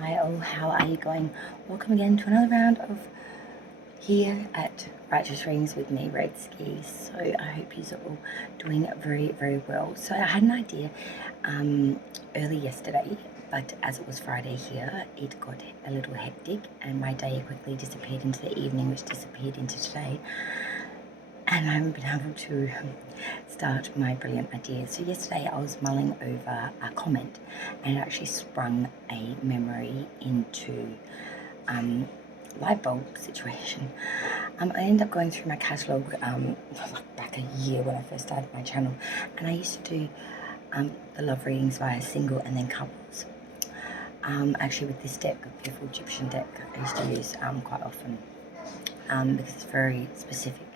Hi all, how are you going? Welcome again to another round of here at Righteous Rings with me, Red Skis. So I hope you're all doing very, very well. So I had an idea early yesterday, but as it was Friday here, it got a little hectic and my day quickly disappeared into the evening, which disappeared into today. And I haven't been able to start my brilliant ideas. So yesterday I was mulling over a comment and it actually sprung a memory into light bulb situation. I ended up going through my catalogue back a year when I first started my channel, and I used to do the love readings via single and then couples. Actually with this deck, the beautiful Egyptian deck, I used to use quite often because it's very specific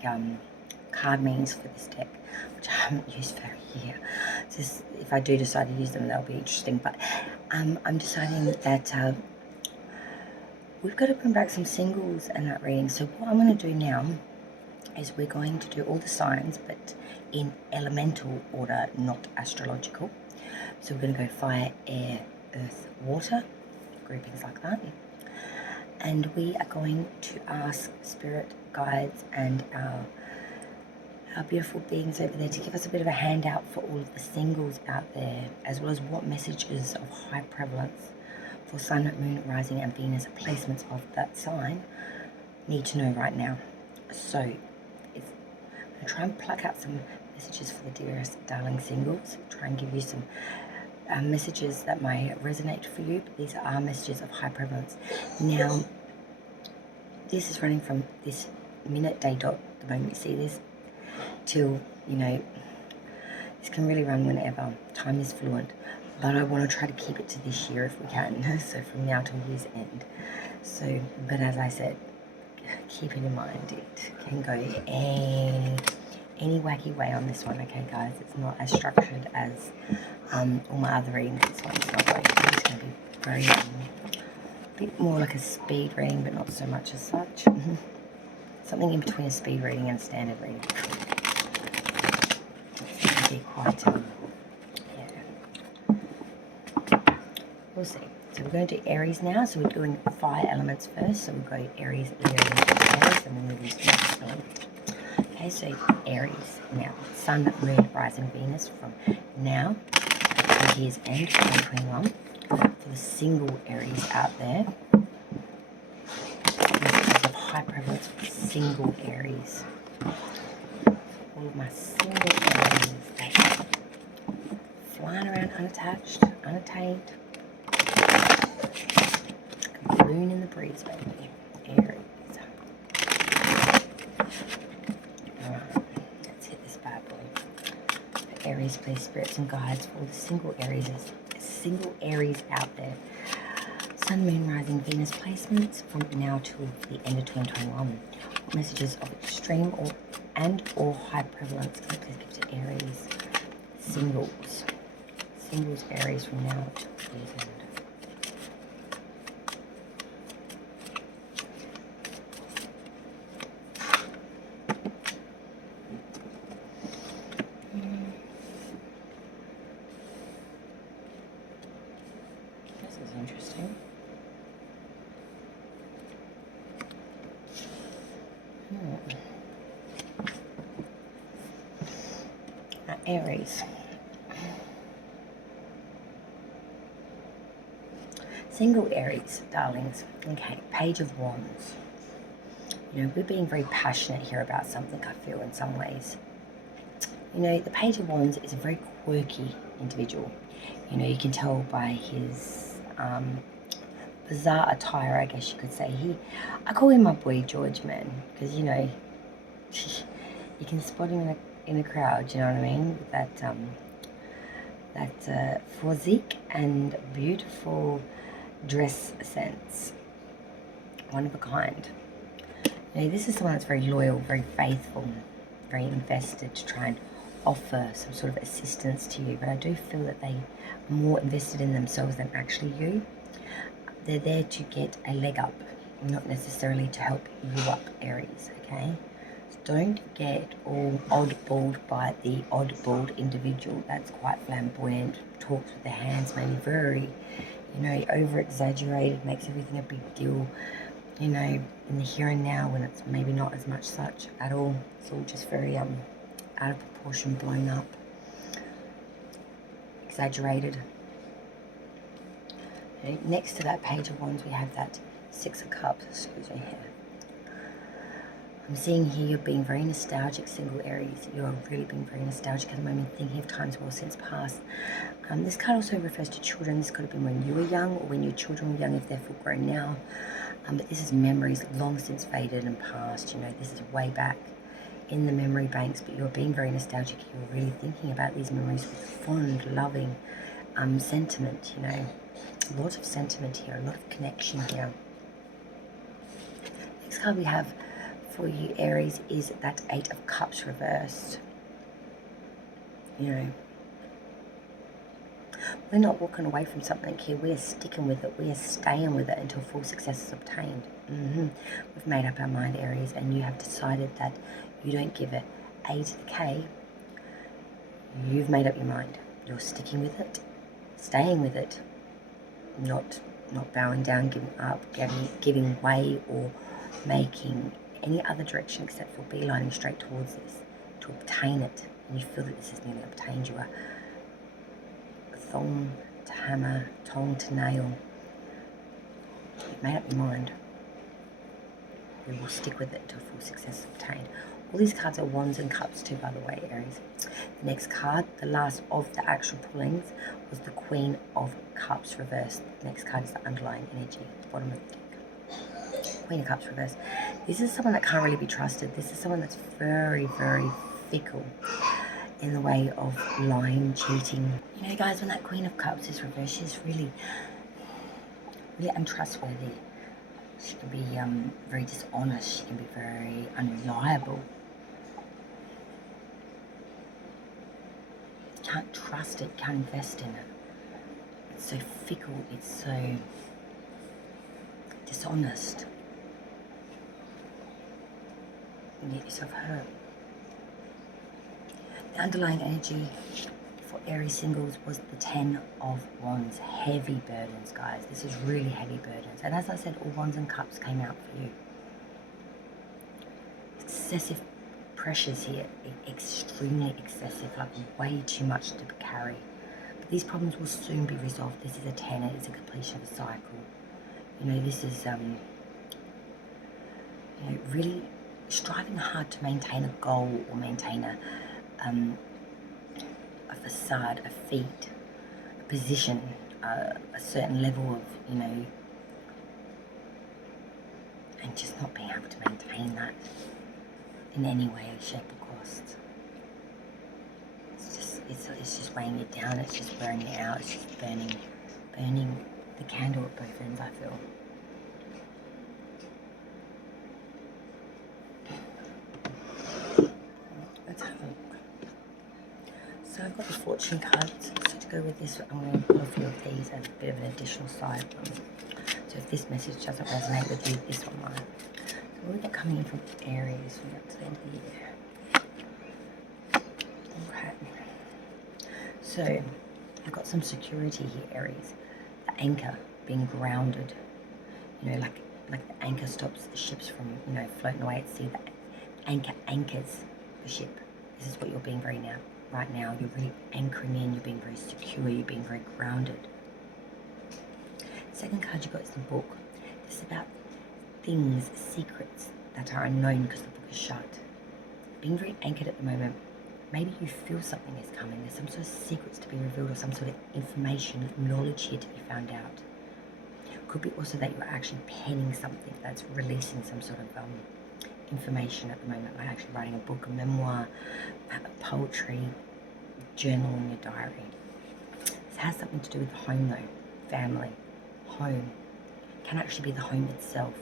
card meanings for this deck, which I haven't used for a year. Just if I do decide to use them, they'll be interesting. But I'm deciding that we've got to bring back some singles and that reading. So what I'm going to do now is we're going to do all the signs, but in elemental order, not astrological. So we're going to go fire, air, earth, water, groupings like that. And we are going to ask spirit guides and our beautiful beings over there to give us a bit of a handout for all of the singles out there, as well as what messages of high prevalence for Sun, Moon, Rising and Venus placements of that sign need to know right now. So I'm going to try and pluck out some messages for the dearest darling singles, try and give you some messages that might resonate for you, but these are messages of high prevalence. Now this is running from this minute day dot, the moment you see this, till, you know, this can really run whenever. Time is fluent, but I want to try to keep it to this year if we can, so from now till year's end. So, but as I said, keep it in mind, it can go any wacky way on this one, okay guys? It's not as structured as all my other readings. This one's not going to be, it's going to be very a bit more like a speed reading, but not so much as such. Something in between a speed reading and a standard reading. It's going to be quite, yeah. We'll see. So we're going to do Aries now. So we're doing fire elements first. So we'll go Aries, Leo, and Aries, and then we'll use the next element. Okay, so Aries now. Sun, Moon, Rising, Venus from now to year's end, 2021. For the single Aries out there, of high prevalence for single Aries. All of my single Aries, they are flying around unattached, unattained. Balloon in the breeze, baby. Aries. Alright, let's hit this bad boy. Aries, please, spirits and guides for all the single Aries out there. Sun, Moon, Rising, Venus placements from now till the end of 2021. Messages of extreme or high prevalence can please give to Aries. Singles, Aries from now till year's end. This is interesting. Aries. Single Aries, darlings. Okay, Page of Wands. You know, we're being very passionate here about something, I feel, in some ways. You know, the Page of Wands is a very quirky individual. You know, you can tell by his bizarre attire, I guess you could say. I call him my boy George, man, because, you know, you can spot him in a crowd, you know what I mean? With that physique and beautiful dress sense. One of a kind. You know, this is someone that's very loyal, very faithful, very invested to try and offer some sort of assistance to you, but I do feel that they are more invested in themselves than actually you. They're there to get a leg up, not necessarily to help you up, Aries, okay? So don't get all oddballed by the oddballed individual that's quite flamboyant, talks with their hands, maybe very, you know, over-exaggerated, makes everything a big deal, you know, in the here and now when it's maybe not as much such at all. It's all just very out of proportion, blown up, exaggerated. Okay, next to that Page of Wands, we have that Six of Cups. Excuse me. I'm seeing here you're being very nostalgic, single Aries. You're really being very nostalgic at the moment, thinking of times well since past. This card also refers to children. This could have been when you were young or when your children were young if they're full grown now. But this is memories long since faded and past. You know, this is way back in the memory banks, but you're being very nostalgic. You're really thinking about these memories with fond, loving sentiment, you know. A lot of sentiment here, a lot of connection here. Next card we have for you, Aries, is that Eight of Cups reversed. You know, we're not walking away from something here. We're sticking with it. We're staying with it until full success is obtained. We've made up our mind, Aries, and you have decided that you don't give it A to the K. You've made up your mind. You're sticking with it, staying with it, not bowing down, giving up, giving way, or making any other direction except for beelining straight towards this to obtain it. And you feel that this is nearly obtained. You are thong to hammer, tongue to nail. You've made up your mind. We will stick with it until full success is obtained. All these cards are Wands and Cups too, by the way, Aries. The next card, the last of the actual pullings, was the Queen of Cups reversed. The next card is the underlying energy, bottom of the deck. Queen of Cups reversed. This is someone that can't really be trusted. This is someone that's very, very fickle in the way of lying, cheating. You know, guys, when that Queen of Cups is reversed, she's really, really untrustworthy. She can be very dishonest. She can be very unreliable. You can't trust it, can't invest in it. It's so fickle, it's so dishonest. You get yourself hurt. The underlying energy for Aries singles was the 10 of Wands. Heavy burdens, guys. This is really heavy burdens. And as I said, all Wands and Cups came out for you. Excessive pressures here. Extremely excessive. Like way too much to carry. But these problems will soon be resolved. This is a 10. It is a completion of a cycle. You know, this is, you know, really striving hard to maintain a goal or maintain a facade, a feat, a position, a certain level of, you know, and just not being able to maintain that in any way, shape or cost. It's just weighing you down, it's just wearing you out, it's just burning the candle at both ends, I feel. Let's have a look. So I've got the fortune cards. So to go with this, I'm going to pull a few of these as a bit of an additional side one. So if this message doesn't resonate with you, this one might. So what we got coming in from Aries, we got to the end of the year. Okay. So I've got some security here, Aries. The anchor being grounded. You know, like the anchor stops the ships from, you know, floating away at sea. The anchor anchors the ship. This is what you're being right now. You're really anchoring in, you're being very secure, you're being very grounded. Second card you got is the Book. This is about things, secrets that are unknown because the book is shut. Being very anchored at the moment. Maybe you feel something is coming. There's some sort of secrets to be revealed or some sort of information, knowledge here to be found out. Could be also that you're actually penning something that's releasing some sort of information at the moment, like actually writing a book, a memoir, poetry, journal in your diary. This has something to do with home though, family, home. It can actually be the home itself.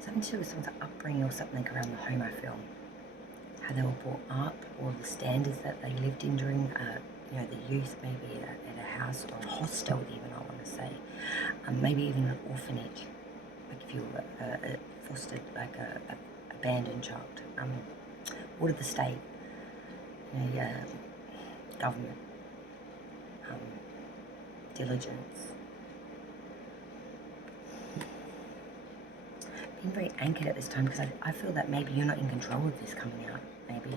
Something to do with someone's upbringing or something around the home, I feel. How they were brought up, or the standards that they lived in during, you know, the youth, maybe at a house or a hostel even, I want to say. Maybe even an orphanage, like if you were fostered, like a abandoned child. Or to the state, you know, government, diligence. Being very anchored at this time, because I feel that maybe you're not in control of this coming out. Maybe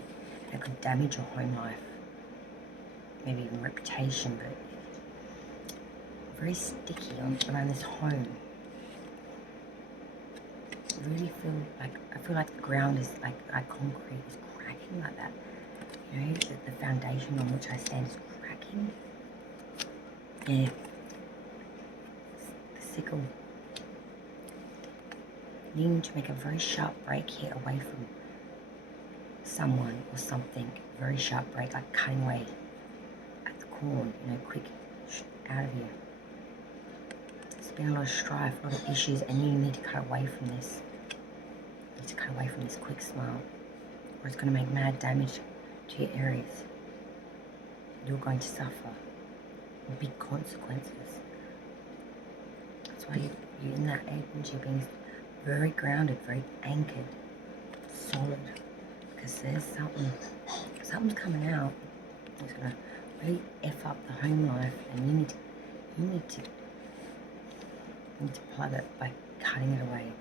it could damage your home life, maybe even reputation, but very sticky around this home. I really feel like the ground is like concrete is cracking like that. You know, the foundation on which I stand is cracking. Yeah. The sickle. Needing to make a very sharp break here away from someone or something. Very sharp break, like cutting away at the core, you know, quick out of you. There's been a lot of strife, a lot of issues, and you need to cut away from this. You need to cut away from this quick smile, or it's going to make mad damage to your Aries. You're going to suffer big consequences. That's why you're in that energy, being very grounded, very anchored, solid, because there's something's coming out. It's going to really F up the home life, and you need to plug it by cutting it away,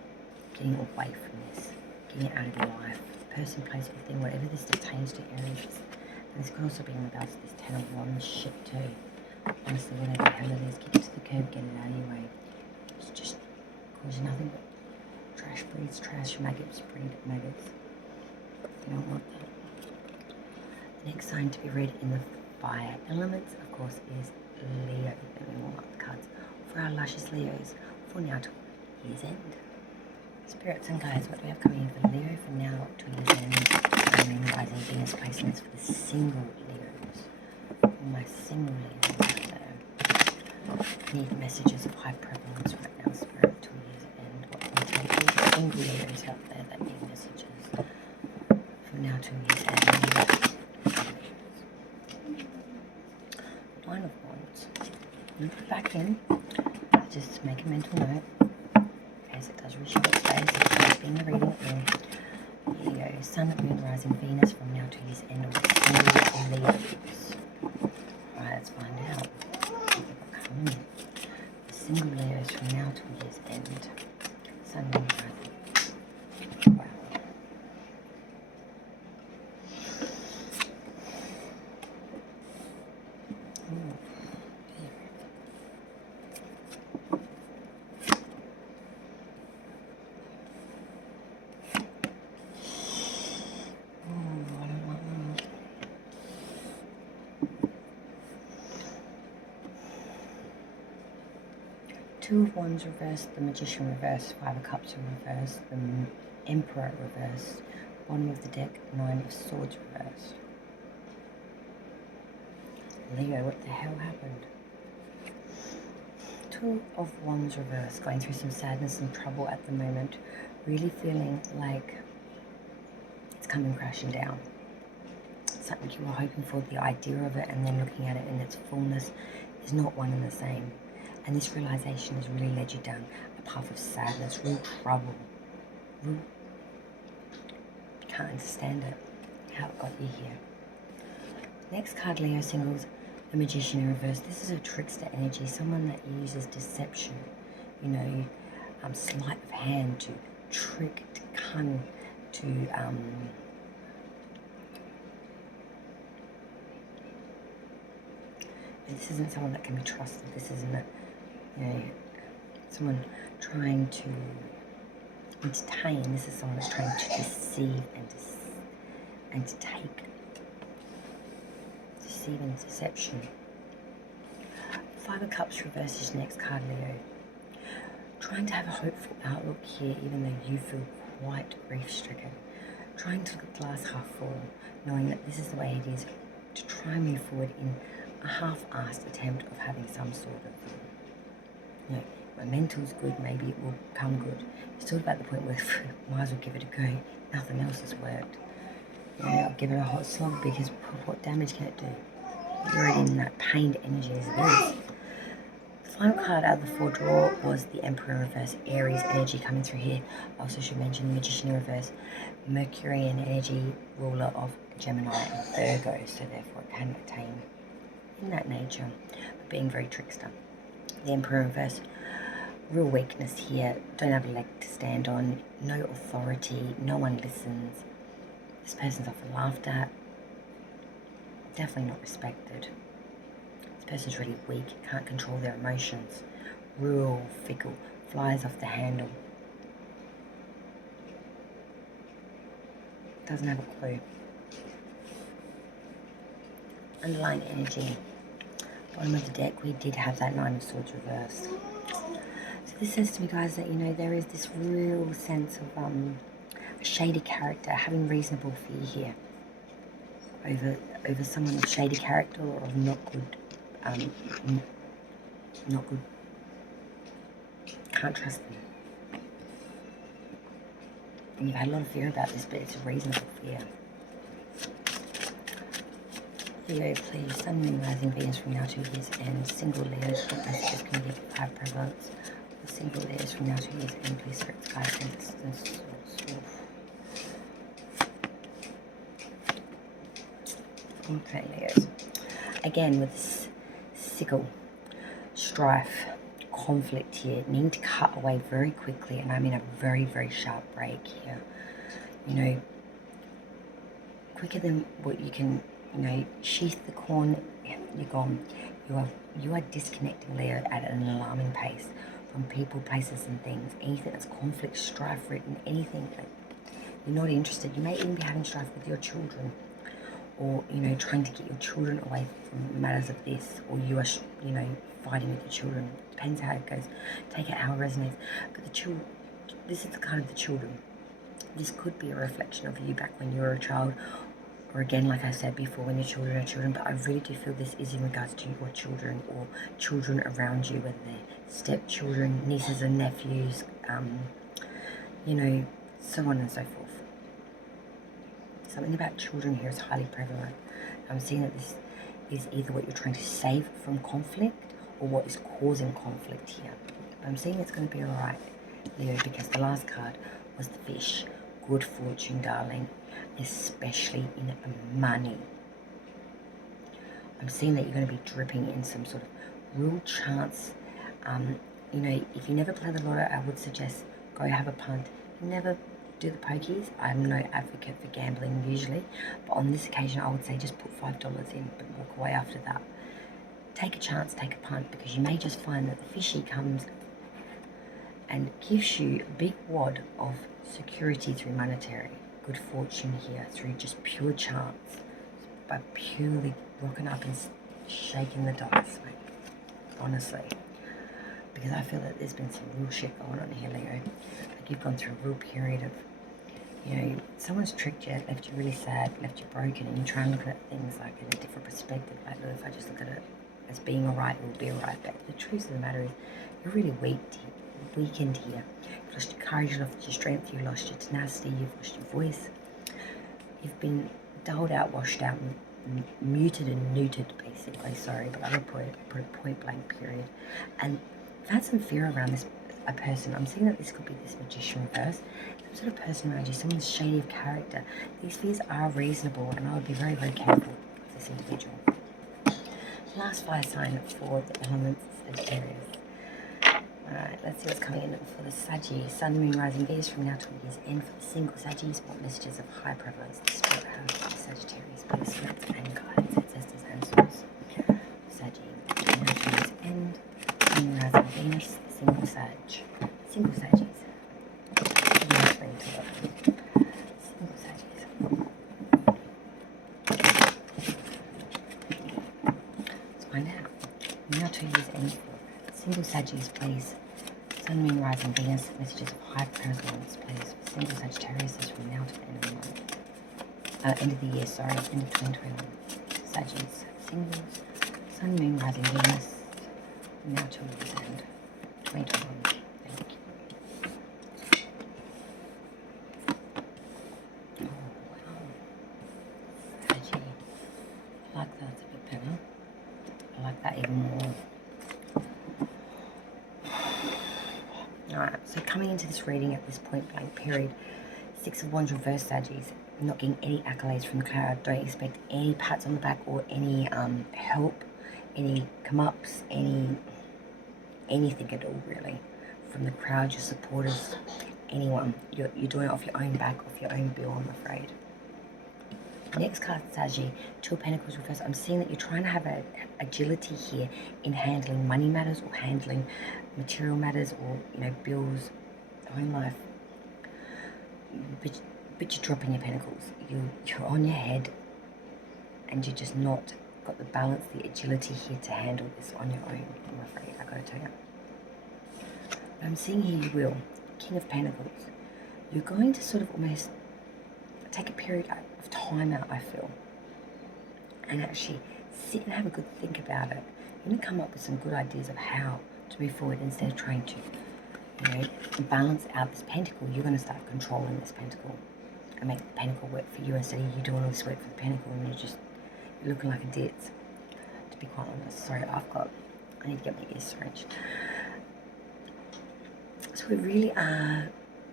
getting away from this, getting it out of your life. Person, place, or thing, whatever this pertains to Aries. And this could also be in regards to this 10 of Wands shit too. Honestly, whatever the hell it is, kick it to the curb, get it out of your way. It's just cause nothing but trash breeds trash, maggots breed maggots. You don't want that. The next sign to be read in the fire elements, of course, is Leo. Let me warm up the cards for our luscious Leos for now to year's end. Spirits and guides, what do we have coming in for Leo from now to year's end? Moon, rising, Venus placing this for the single Leos. For my single Leos out there. Need messages of high prevalence right now, Spirit, to year's end. What can we take these single Leos out there that need messages from now to year's end? Nine of Wands. You put it back in. Just make a mental note. As it does reshow its face, it's been the reading. Here you go. Sun, Moon, rising, Venus from now to year's end. Or single Leos. Alright, let's find out. The single Leos from now to year's end. Sun, Moon, rising. Wow. Two of Wands reversed, the Magician reversed, Five of Cups reversed, the Emperor reversed, bottom of the deck, Nine of Swords reversed. Leo, what the hell happened? Two of Wands reversed, going through some sadness and trouble at the moment, really feeling like it's coming crashing down. Something you were hoping for, the idea of it, and then looking at it in its fullness is not one and the same. And this realization has really led you down a path of sadness, real trouble. You can't understand it, how it got you here. Next card, Leo singles, the Magician in reverse. This is a trickster energy, someone that uses deception, you know, sleight of hand to trick, to cunning, to this isn't someone that can be trusted. This isn't you know, someone trying to entertain. This is someone that's trying to deceive and to take. Deceive and deception. Five of Cups reverse is next card, Leo. Trying to have a hopeful outlook here, even though you feel quite grief-stricken. Trying to look glass half full, knowing that this is the way it is, to try and move forward in a half-assed attempt of having some sort of, you know, my mental's good, maybe it will come good. It's still about the point where might as well give it a go. Nothing else has worked. You know, I'll give it a hot slog because what damage can it do? You're already in that pained energy as it is. The final card out of the four draw was the Emperor in reverse, Aries energy coming through here. I also should mention the Magician in reverse, Mercury and energy, ruler of Gemini and Virgo, so therefore it can attain in that nature, but being very trickster. The Emperor in reverse, real weakness here, don't have a leg to stand on, no authority, no one listens. This person's often laughed at, definitely not respected. This person's really weak, can't control their emotions, real fickle, flies off the handle. Doesn't have a clue. Underlying energy. Bottom of the deck, we did have that Nine of Swords reversed. So this says to me, guys, that, you know, there is this real sense of a shady character, having reasonable fear here over someone of shady character or of not good, can't trust them. And you've had a lot of fear about this, but it's a reasonable fear. Leo, please. Sun, Moon, Rising, Venus from now 2 years end. Single Leos, what messages can you give 5 prevalence? For single Leos from now 2 years end, please, spirits, guidance, and source. Okay, Leos. Again, with this sickle, strife, conflict here, needing to cut away very quickly, and I mean a very, very sharp break here. You know, quicker than what you can, you know, sheath the corn, you're gone. You are disconnecting, Leo, at an alarming pace from people, places and things. Anything that's conflict, strife written, anything that you're not interested. You may even be having strife with your children, or, you know, trying to get your children away from matters of this, or you are, you know, fighting with your children. Depends how it goes. Take it how it resonates. But the children, this is the kind of the children. This could be a reflection of you back when you were a child, or again, like I said before, when your children are children. But I really do feel this is in regards to your children or children around you, whether they're stepchildren, nieces and nephews, you know, so on and so forth. Something about children here is highly prevalent. I'm seeing that this is either what you're trying to save from conflict or what is causing conflict here. But I'm seeing it's going to be alright, Leo, because the last card was the fish. Good fortune, darling, especially in money. I'm seeing that you're going to be dripping in some sort of real chance. You know, if you never play the lotto, I would suggest go have a punt. Never do the pokies. I'm no advocate for gambling usually, but on this occasion I would say just put $5 in, but walk away after that. Take a chance, take a punt, because you may just find that the fishy comes and gives you a big wad of security through monetary. Good fortune here through just pure chance, by purely rocking up and shaking the dice, mate. Honestly. Because I feel that there's been some real shit going on here, Leo. Like you've gone through a real period of, you know, someone's tricked you, left you really sad, left you broken, and you try and look at things like in a different perspective. Like, look, if I just look at it as being alright, it will be alright. But the truth of the matter is, you're really weakened here. You've lost your courage, you've lost your strength, you've lost your tenacity, you've lost your voice. You've been dulled out, washed out, muted and neutered, basically. Sorry, but I would put a point blank period. And I've had some fear around this a person. I'm seeing that this could be this Magician reverse. Some sort of person around you, someone's shady of character. These fears are reasonable, and I would be very, very careful with this individual. Last fire sign for the element of Sagittarius. Alright, let's see what's coming in for the Saggy. Sun, Moon, Rising, Venus from now to year's end for the single Saggies. What messages of high prevalence the spirit has for the Sagittarius, placements and guides, ancestors and souls. Saggy, from now to year's end. Moon, Rising, Venus, single Sag. Single Saggies. Single Saggies. Let's find out. Now to year's end for single Saggies, please. Sun, Moon, Rising, Venus, messages of high prevalence, please. Single Sagittarius is from now to the end of the month. End of the year, sorry, end of 2021. Saggies, singles, Sun, Moon, Rising, Venus, now to the end. 2021. Thank you. Oh, wow. Saggy. I like that, it's a bit better. I like that even more. Alright, so coming into this reading at this point blank period, Six of Wands reverse Saggies, I'm not getting any accolades from the crowd. Don't expect any pats on the back or any help, any come-ups, anything at all, really, from the crowd, your supporters, anyone. You're doing it off your own back, off your own bill, I'm afraid. Next card, Saggy, Two of Pentacles reverse. I'm seeing that you're trying to have an agility here in handling money matters or handling material matters or, bills, home life. But you're dropping your pentacles. You're on your head and you're just not got the balance, the agility here to handle this on your own, I'm afraid. I gotta tell you. But I'm seeing here you will. King of Pentacles. You're going to sort of almost take a period of time out, I feel, and actually sit and have a good think about it. You're going to come up with some good ideas of how to move forward instead of trying to, balance out this pentacle. You're going to start controlling this pentacle and make the pentacle work for you instead of you doing all this work for the pentacle and you're looking like a ditz, to be quite honest. Sorry, I need to get my ears syringed. So we really are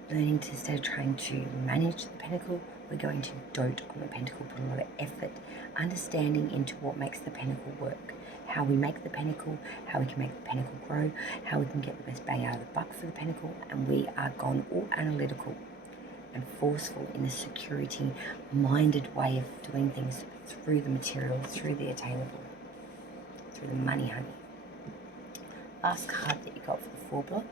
learning to, instead of trying to manage the pentacle, we're going to dote on the pentacle, put a lot of effort, understanding into what makes the pentacle work, how we make the pentacle, how we can make the pentacle grow, how we can get the best bang out of the buck for the pentacle, and we are gone all analytical and forceful in a security-minded way of doing things through the material, through the attainable, through the money, honey. Last card that you got for the 4 block,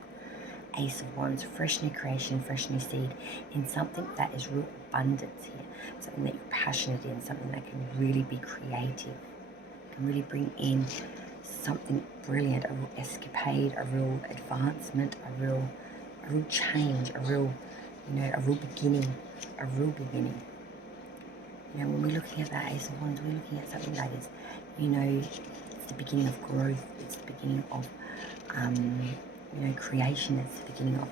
Ace of Wands, fresh new creation, fresh new seed in something that is real abundance here, something that you're passionate in, something that can really be creative, can really bring in something brilliant, a real escapade, a real advancement, a real change, a real beginning, when we're looking at that Ace of Wands, we're looking at something that is, it's the beginning of growth, it's the beginning of creation. It's the beginning of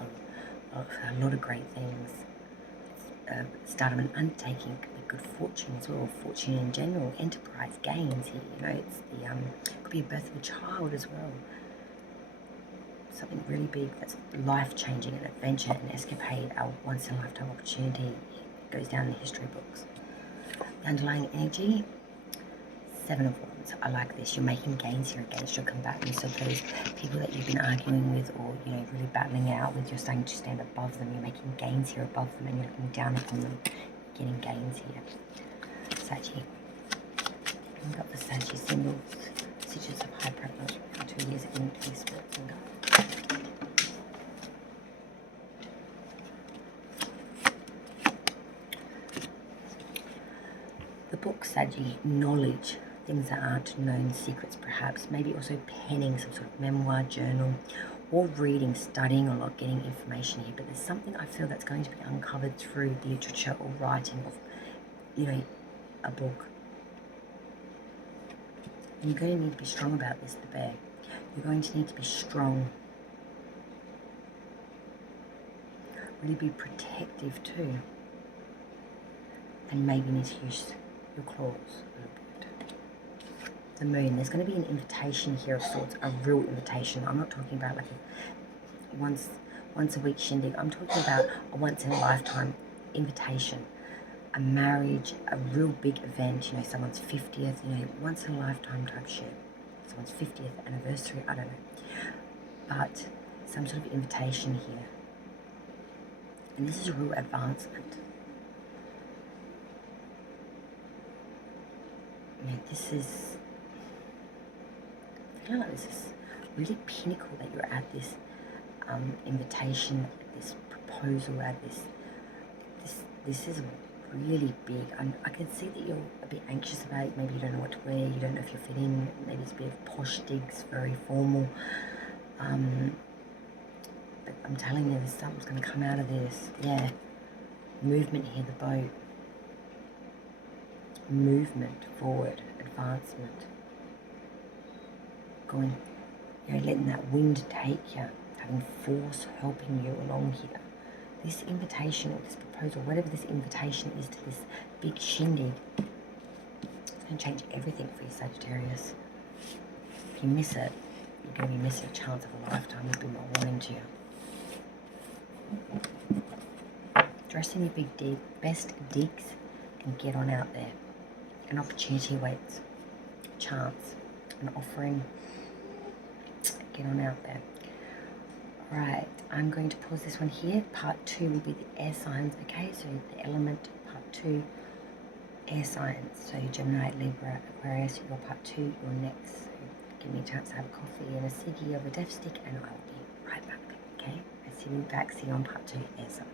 a lot of great things. It's the start of an undertaking, could be good fortune as well, fortune in general, enterprise, gains here, it's the, could be a birth of a child as well. Something really big that's life-changing, an adventure, an escapade, a once-in-a-lifetime opportunity. It goes down in the history books. The underlying energy, 7 of Wands. I like this. You're making gains here against your combatants. So those people that you've been arguing with or, really battling out with, you're starting to stand above them. You're making gains here above them and you're looking down upon them. You're getting gains here. Saggy. We've got the Saggy symbols. Sigils of high prevalence for 2 years in peace, sports and God. The book, Saggy, knowledge. Things that aren't known, secrets perhaps, maybe also penning some sort of memoir, journal, or reading, studying a lot, getting information here. But there's something I feel that's going to be uncovered through literature or writing of, a book. And you're going to need to be strong about this, the bear. You're going to need to be strong. Really be protective too. And maybe need to use your claws a little bit. The moon, there's going to be an invitation here of sorts, a real invitation. I'm not talking about like a once a week shindig. I'm talking about a once in a lifetime invitation, a marriage, a real big event, someone's 50th, once in a lifetime type shit. Someone's 50th anniversary, I don't know. But some sort of invitation here. And this is a real advancement. This is, I feel like this is really pinnacle that you're at this invitation, this proposal, at this is really big. I can see that you're a bit anxious about it. Maybe you don't know what to wear, you don't know if you fit in, maybe it's a bit of posh digs, very formal. But I'm telling you, something's going to come out of this. Yeah, movement here, the boat. Movement forward, advancement, going, letting that wind take you, having force helping you along here. This invitation or this proposal, whatever this invitation is to this big shindig, it's going to change everything for you, Sagittarius. If you miss it, you're going to be missing a chance of a lifetime. Would be my warning to you. Dress in your best digs and get on out there. An opportunity waits, chance, an offering. Get on out there. Right, I'm going to pause this one here. Part 2 will be the air signs, okay? So the element, part 2, air signs. So Gemini, Libra, Aquarius, your part 2, your next. So give me a chance to have a coffee and a ciggy of a death stick, and I'll be right back, okay? I see you back, see you on part 2, air signs.